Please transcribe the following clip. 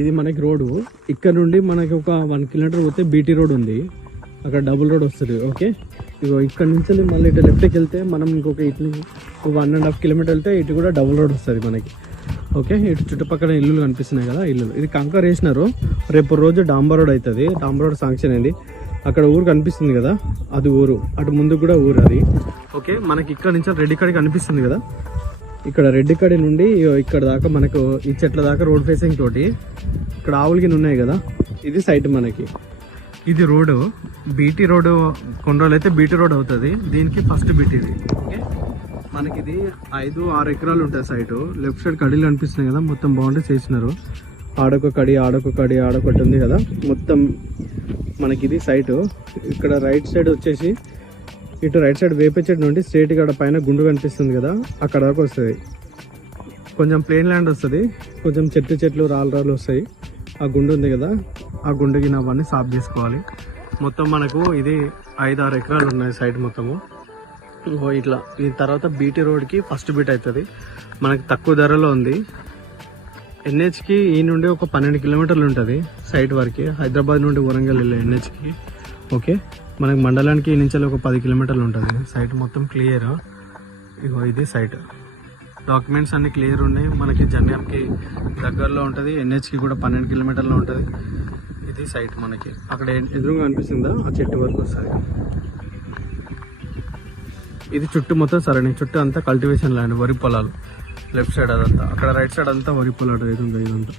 ఇది మనకి రోడ్డు. ఇక్కడ నుండి మనకి ఒక 1 కిలోమీటర్ పోతే బీటీ రోడ్ ఉంది, అక్కడ డబుల్ రోడ్ వస్తుంది. ఓకే, ఇగో ఇక్కడ నుంచి మళ్ళీ ఇటు లెఫ్ట్కి వెళ్తే మనం ఇంకొక ఇటు 1.5 కిలోమీటర్ వెళ్తే ఇటు కూడా డబుల్ రోడ్ వస్తుంది మనకి. ఓకే, ఇటు చుట్టుపక్కల ఇల్లులు కనిపిస్తున్నాయి కదా, ఇల్లులు. ఇది కంకర్ వేసినారు, రేపు రోజు డాంబర్ రోడ్ అవుతుంది. డాంబర్ రోడ్ శాంక్షన్ అయింది. అక్కడ ఊరు కనిపిస్తుంది కదా, అది ఊరు. అటు ముందు కూడా ఊరు అది. ఓకే, మనకి ఇక్కడ నుంచి రెడ్డి కడి కనిపిస్తుంది కదా, ఇక్కడ రెడ్డి కడి నుండి ఇక్కడ దాకా మనకు ఈ చెట్ల దాకా రోడ్ ఫేసింగ్ తోటి ఇక్కడ ఆవులకి ఉన్నాయి కదా, ఇది సైట్ మనకి. ఇది రోడ్డు బీటీ రోడ్. కొన్ని రోజులు అయితే బీటీ రోడ్ అవుతుంది. దీనికి ఫస్ట్ బీటీ ఇది. ఓకే, మనకి ఇది 5-6 ఎకరాలు ఉంటుంది సైటు. లెఫ్ట్ సైడ్ కడీలు కనిపిస్తున్నాయి కదా, మొత్తం బౌండరీస్ వేసినారు. ఆడొక కడి, ఆడొక కడి, ఆడొకటి ఉంది కదా, మొత్తం మనకి ఇది సైటు. ఇక్కడ రైట్ సైడ్ వచ్చేసి ఇటు రైట్ సైడ్ వేప చెట్టు నుండి స్ట్రేట్ గడ పైన గుండు కనిపిస్తుంది కదా, అక్కడ దాకా వస్తుంది. కొంచెం ప్లేన్ ల్యాండ్ వస్తుంది, కొంచెం చెట్లు రాళ్ళు వస్తాయి. ఆ గుండు ఉంది కదా, ఆ గుండుకి అవన్నీ సాఫ్ చేసుకోవాలి. మొత్తం మనకు ఇది 5-6 ఎకరాలు ఉన్నాయి సైట్ మొత్తము. ఇట్లా ఈ తర్వాత బీటీ రోడ్కి ఫస్ట్ బీట్ అవుతుంది. మనకి తక్కువ ధరలో ఉంది. ఎన్హెచ్కి ఈ నుండి ఒక 12 కిలోమీటర్లు ఉంటుంది సైట్ వరకు. హైదరాబాద్ నుండి వరంగల్ వెళ్ళే ఎన్హెచ్కి. ఓకే, మనకి మండలానికి ఈ నుంచి ఒక 10 కిలోమీటర్లు ఉంటుంది. సైట్ మొత్తం క్లియర్. ఇగో ఇది సైట్. డాక్యుమెంట్స్ అన్ని క్లియర్ ఉన్నాయి. మనకి జన్యామ్కి దగ్గరలో ఉంటుంది, ఎన్హెచ్కి కూడా 12 కిలోమీటర్లో ఉంటుంది. ఇది సైట్ మనకి. అక్కడ ఎదురుగా అనిపిస్తుందా, ఆ చెట్టు వరకు వస్తుంది. ఇది చుట్టూ మొత్తం సరైన చుట్టూ అంతా కల్టివేషన్ ల్యాండ్, వరి పొలాలు. లెఫ్ట్ సైడ్ అదంతా, అక్కడ రైట్ సైడ్ అంతా వరి పొలాలు ఎదురుగా ఇదంతా.